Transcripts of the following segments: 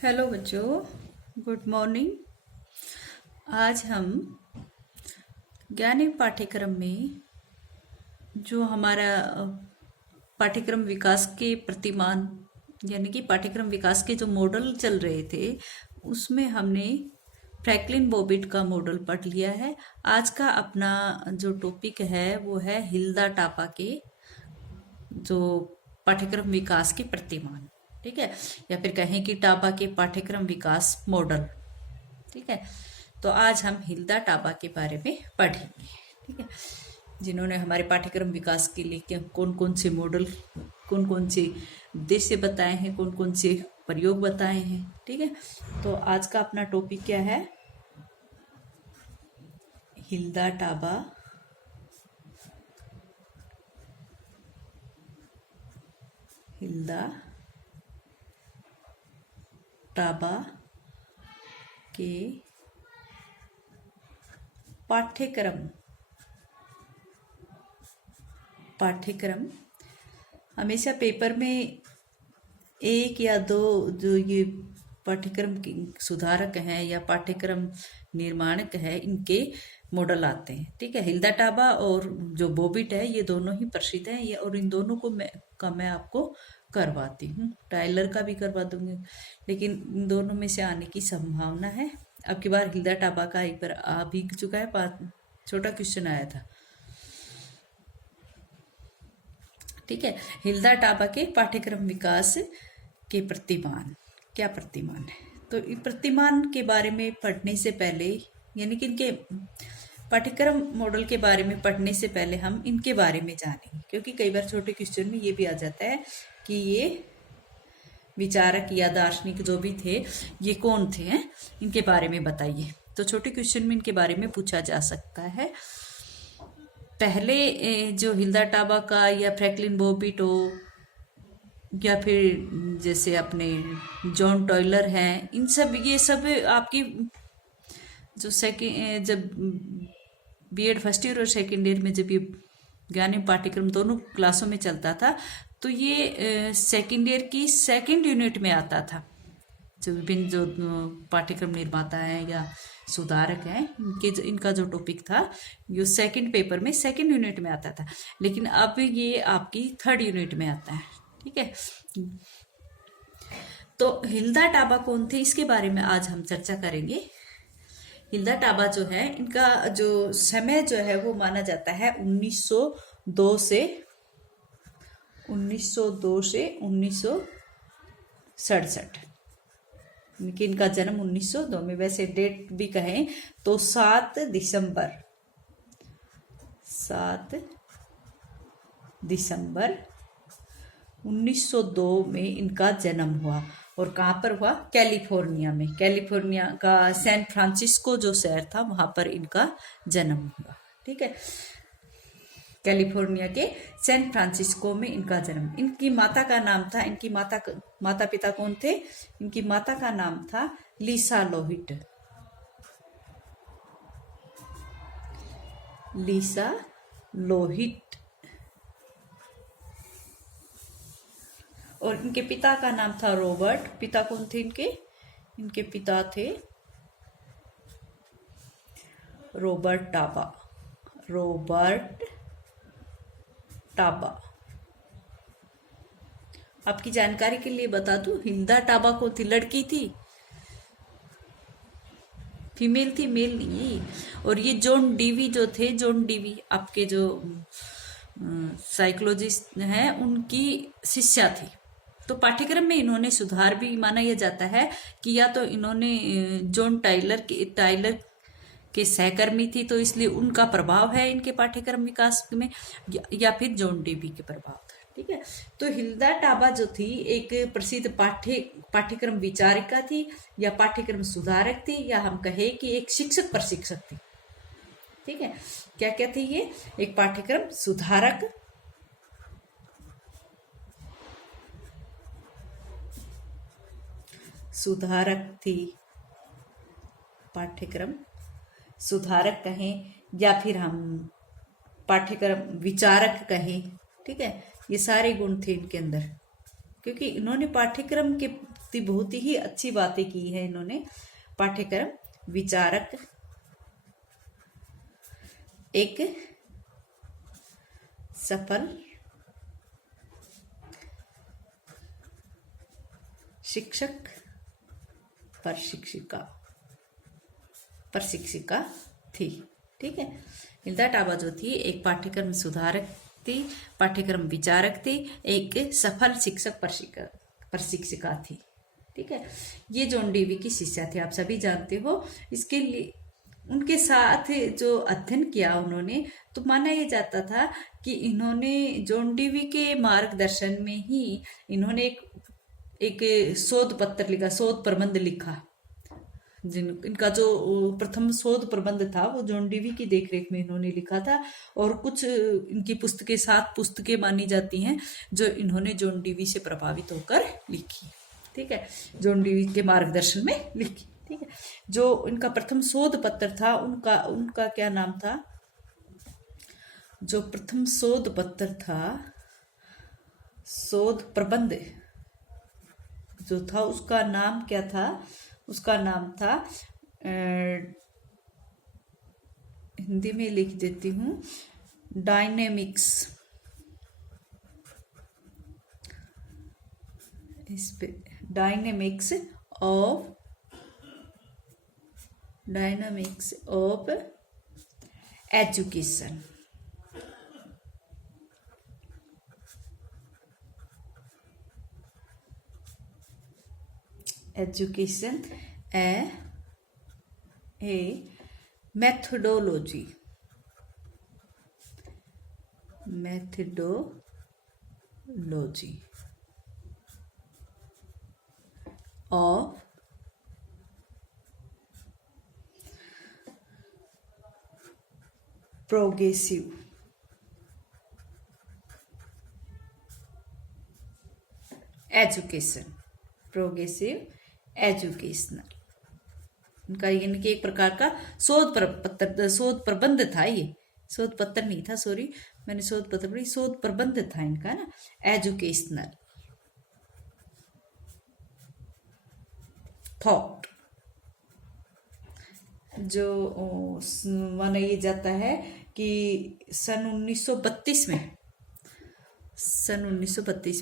Hello बच्चों, good morning. आज हम ज्ञानिक पाठ्यक्रम में जो हमारा पाठ्यक्रम विकास के प्रतिमान यानी कि पाठ्यक्रम विकास के जो मॉडल चल रहे थे उसमें हमने फ्रैंकलिन बॉबिट का मॉडल पढ़ लिया है। आज का अपना जो टॉपिक है वो है हिल्दा टापा के जो पाठ्यक्रम विकास के प्रतिमान, ठीक है, या फिर कहें कि टापा के पाठ्यक्रम विकास मॉडल, ठीक है। तो आज हम हिल्दा टापा के बारे में पढ़ेंगे, ठीक है, जिन्होंने हमारे पाठ्यक्रम विकास के लिए कौन कौन से मॉडल, कौन कौन से उद्देश्य बताए हैं, कौन कौन से प्रयोग बताए हैं, ठीक है। तो आज का अपना टॉपिक क्या है? हिल्दा टापा हिल्दा टापा के पाठ्यक्रम हमेशा पेपर में एक या दो जो ये पाठ्यक्रम सुधारक हैं या पाठ्यक्रम निर्माणक है, इनके मॉडल आते हैं, ठीक है। हिल्दा टापा और जो बॉबिट है ये दोनों ही प्रसिद्ध हैं, ये और इन दोनों को मैं आपको करवाती हूँ। टाइलर का भी करवा दूंगी, लेकिन इन दोनों में से आने की संभावना है। अब की बार हिल्दा टापा का एक बार आ भी चुका है, छोटा क्वेश्चन आया था, ठीक है। हिल्दा टापा के पाठ्यक्रम विकास के प्रतिमान, क्या प्रतिमान है? तो प्रतिमान के बारे में पढ़ने से पहले, यानी कि इनके पाठ्यक्रम मॉडल के बारे में पढ़ने से पहले हम इनके बारे में जानेंगे, क्योंकि कई बार छोटे क्वेश्चन में ये भी आ जाता है कि ये विचारक या दार्शनिक जो भी थे ये कौन थे, हैं? इनके बारे में बताइए। तो छोटे क्वेश्चन में इनके बारे में पूछा जा सकता है। पहले जो हिल्दा टापा का या फ्रैंकलिन बॉबिट हो या फिर जैसे अपने जॉन टॉयलर हैं, इन सब ये सब आपकी जो सेकेंड जब बीएड फर्स्ट ईयर और सेकेंड ईयर में जब ये ज्ञानिक पाठ्यक्रम दोनों क्लासों में चलता था तो ये सेकेंड ईयर की सेकेंड यूनिट में आता था। जो विभिन्न जो पाठ्यक्रम निर्माता हैं या सुधारक हैं, इनका जो टॉपिक था ये सेकंड पेपर में सेकंड यूनिट में आता था, लेकिन अब ये आपकी थर्ड यूनिट में आता है, ठीक है। तो हिल्दा टापा कौन थे इसके बारे में आज हम चर्चा करेंगे। हिल्दा टापा जो है, इनका जो समय जो है वो माना जाता है 1902 से 1967, इनका जन्म 1902 में। वैसे डेट भी कहें तो 7 दिसंबर 1902 में इनका जन्म हुआ। और कहाँ पर हुआ? कैलिफोर्निया में। कैलिफोर्निया का सैन फ्रांसिस्को जो शहर था वहां पर इनका जन्म हुआ, ठीक है। कैलिफोर्निया के सैन फ्रांसिस्को में इनका जन्म। इनकी माता का नाम था, इनकी माता पिता कौन थे? इनकी माता का नाम था लीसा लोहिट और इनके पिता का नाम था रॉबर्ट। पिता कौन थे इनके? इनके पिता थे रॉबर्ट टापा। आपकी जानकारी के लिए बता दूं, हिल्दा टापा कौन थी? लड़की थी, फीमेल थी, मेल नहीं। और ये जॉन डीवी जो थे, जॉन डीवी आपके जो साइकोलॉजिस्ट हैं उनकी शिष्या थी। तो पाठ्यक्रम में इन्होंने सुधार भी माना यह जाता है कि या तो इन्होंने जॉन टाइलर के सहकर्मी थी तो इसलिए उनका प्रभाव है इनके पाठ्यक्रम विकास में, या फिर जॉन डीवी के प्रभाव था, ठीक है। तो हिल्दा टापा जो थी एक प्रसिद्ध पाठ्यक्रम विचारिका थी या पाठ्यक्रम सुधारक थी, या हम कहें कि एक शिक्षक प्रशिक्षक थी, ठीक है। क्या क्या थी ये? एक पाठ्यक्रम सुधारक थी, पाठ्यक्रम सुधारक कहें या फिर हम पाठ्यक्रम विचारक कहें, ठीक है। ये सारे गुण थे इनके अंदर, क्योंकि इन्होंने पाठ्यक्रम के बहुत ही अच्छी बातें की है इन्होंने। पाठ्यक्रम विचारक, एक सफल शिक्षक, प्रशिक्षिका थी। ठीक है, हिल्दा टाबा जो थी एक पाठ्यक्रम सुधारक थी, पाठ्यक्रम विचारक थी, एक सफल शिक्षक प्रशिक्षिका थी। ठीक है, ये जॉन डीवी की शिष्या थी, आप सभी जानते हो। इसके लिए उनके साथ जो अध्ययन किया उन्होंने, तो माना यह जाता था कि इन्होंने जॉन डीवी के मार्गदर्शन में ही इन्होंने एक शोध पत्र लिखा, शोध प्रबंध लिखा। इनका जो प्रथम शोध प्रबंध था वो जॉन डीवी की देखरेख में इन्होंने लिखा था, और कुछ इनकी पुस्तकें 7 पुस्तकें मानी जाती हैं जो इन्होंने जॉन डीवी से प्रभावित होकर लिखी। ठीक है, जॉन डीवी के मार्गदर्शन में लिखी। ठीक है, जो इनका प्रथम शोध पत्र था उनका क्या नाम था? जो प्रथम शोध पत्र था, शोध प्रबंध जो था, उसका नाम क्या था? उसका नाम था, हिंदी में लिख देती हूँ, डायनेमिक्स, इस पे dynamics of education. Education A methodology of progressive educational. इनका यानी कि एक प्रकार का शोध प्रबंध था। ये शोध पत्र नहीं था, सॉरी, मैंने शोध पत्र पढ़ी, शोध प्रबंध था इनका ना, एजुकेशनल थॉट। जो माना ये जाता है कि सन 1932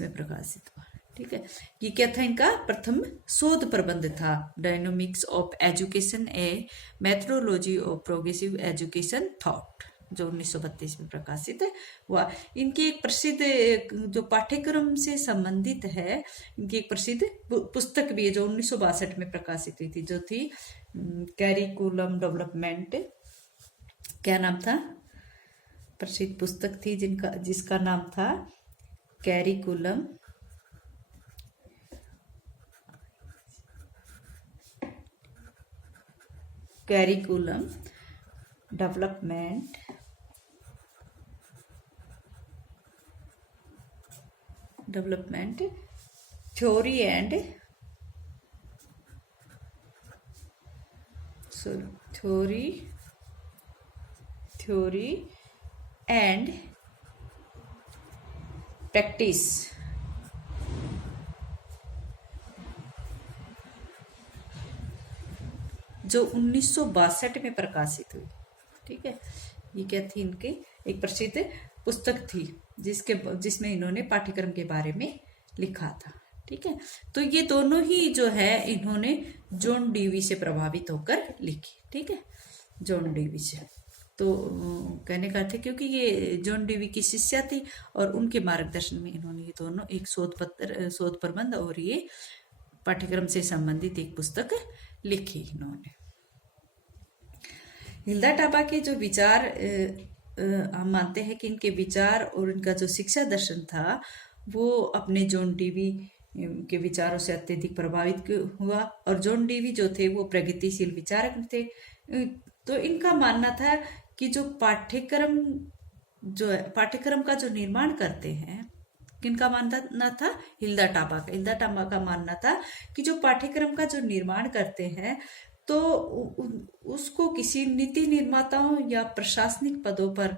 में प्रकाशित हुआ। ठीक है, ये क्या था? इनका प्रथम शोध प्रबंध था, dynamics of education A methodology of progressive education thought, जो 1932 में प्रकाशित हुआ। इनकी एक प्रसिद्ध जो पाठ्यक्रम से संबंधित है, इनकी एक प्रसिद्ध पुस्तक भी है जो 1962 में प्रकाशित हुई थी, जो थी कैरिकुलम डेवलपमेंट। क्या नाम था? प्रसिद्ध पुस्तक थी जिसका नाम था curriculum development theory and practice. जो 1962 में प्रकाशित हुई। ठीक है, ये क्या थी? इनकी एक प्रसिद्ध पुस्तक थी जिसमें इन्होंने पाठ्यक्रम के बारे में लिखा था। ठीक है, तो ये दोनों ही जो है इन्होंने जॉन डीवी से प्रभावित होकर लिखी। ठीक है, जॉन डीवी से, तो कहने का था क्योंकि ये जॉन डीवी की शिष्या थी और उनके मार्गदर्शन में इन्होंने ये दोनों, एक शोध प्रबंध और ये पाठ्यक्रम से संबंधित एक पुस्तक लिखी इन्होंने। हिल्दा टाबा के जो विचार, हम मानते हैं कि इनके विचार और इनका जो शिक्षा दर्शन था वो अपने जॉन डीवी के विचारों से अत्यधिक प्रभावित हुआ, और जॉन डीवी जो थे वो प्रगतिशील विचारक थे। तो इनका मानना था कि जो पाठ्यक्रम का जो निर्माण करते हैं, किनका मानना था? हिल्दा टाबा का। हिल्दा टाबा का मानना था कि जो पाठ्यक्रम का जो निर्माण करते हैं तो उसको किसी नीति निर्माताओं या प्रशासनिक पदों पर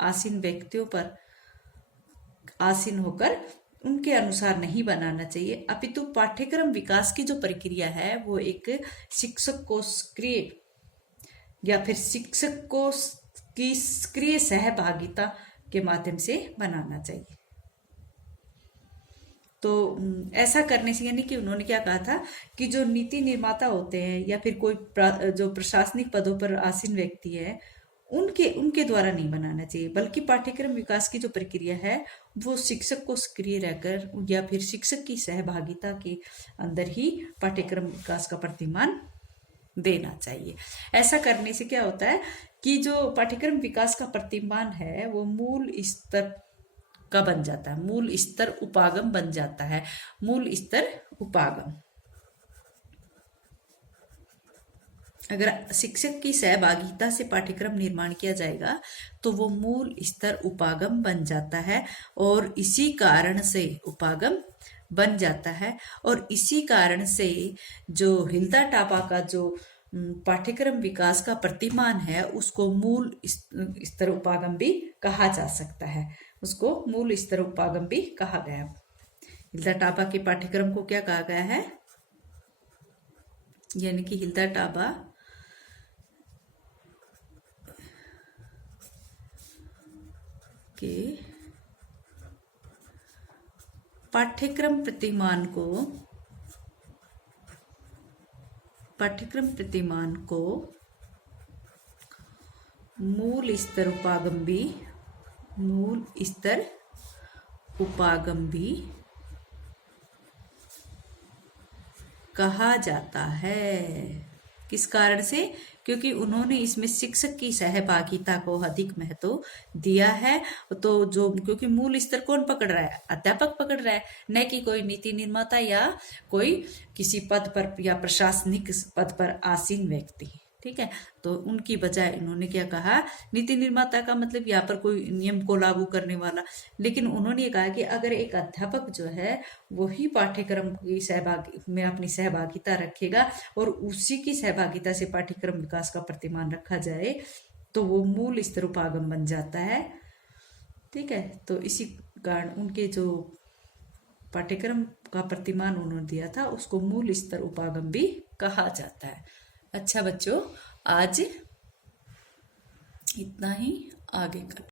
आसीन व्यक्तियों पर आसीन होकर उनके अनुसार नहीं बनाना चाहिए, अपितु पाठ्यक्रम विकास की जो प्रक्रिया है वो एक शिक्षक को सक्रिय या फिर शिक्षक को की सक्रिय सहभागिता के माध्यम से बनाना चाहिए। तो ऐसा करने से, यानी कि उन्होंने क्या कहा था कि जो नीति निर्माता होते हैं या फिर कोई जो प्रशासनिक पदों पर आसीन व्यक्ति है, उनके उनके द्वारा नहीं बनाना चाहिए, बल्कि पाठ्यक्रम विकास की जो प्रक्रिया है वो शिक्षक को सक्रिय रहकर या फिर शिक्षक की सहभागिता के अंदर ही पाठ्यक्रम विकास का प्रतिमान देना चाहिए। ऐसा करने से क्या होता है कि जो पाठ्यक्रम विकास का प्रतिमान है वो मूल स्तर का बन जाता है, मूल स्तर उपागम बन जाता है। मूल स्तर उपागम, अगर शिक्षक की सहभागिता से पाठ्यक्रम निर्माण किया जाएगा तो वो मूल स्तर उपागम बन जाता है, और इसी कारण से उपागम बन जाता है, और इसी कारण से जो हिल्दा टापा का जो पाठ्यक्रम विकास का प्रतिमान है उसको मूल स्तर उपागम भी कहा जा सकता है, उसको मूल स्तर उपागम भी कहा गया। हिल्दा टापा के पाठ्यक्रम को क्या कहा गया है, यानी कि हिल्दा टापा के पाठ्यक्रम प्रतिमान को मूल स्तर उपागम भी कहा जाता है। किस कारण से? क्योंकि उन्होंने इसमें शिक्षक की सहभागिता को अधिक महत्व दिया है। तो जो, क्योंकि मूल स्तर कौन पकड़ रहा है? अध्यापक पकड़ रहा है, न कि कोई नीति निर्माता या कोई किसी पद पर या प्रशासनिक पद पर आसीन व्यक्ति। ठीक है, तो उनकी बजाय इन्होंने क्या कहा, नीति निर्माता का मतलब यहाँ पर कोई नियम को लागू करने वाला, लेकिन उन्होंने ये कहा कि अगर एक अध्यापक जो है वही पाठ्यक्रम की में अपनी सहभागिता रखेगा और उसी की सहभागिता से पाठ्यक्रम विकास का प्रतिमान रखा जाए तो वो मूल स्तर उपागम बन जाता है। ठीक है, तो इसी कारण उनके जो पाठ्यक्रम का प्रतिमान उन्होंने दिया था उसको मूल स्तर उपागम भी कहा जाता है। अच्छा बच्चों, आज इतना ही, आगे का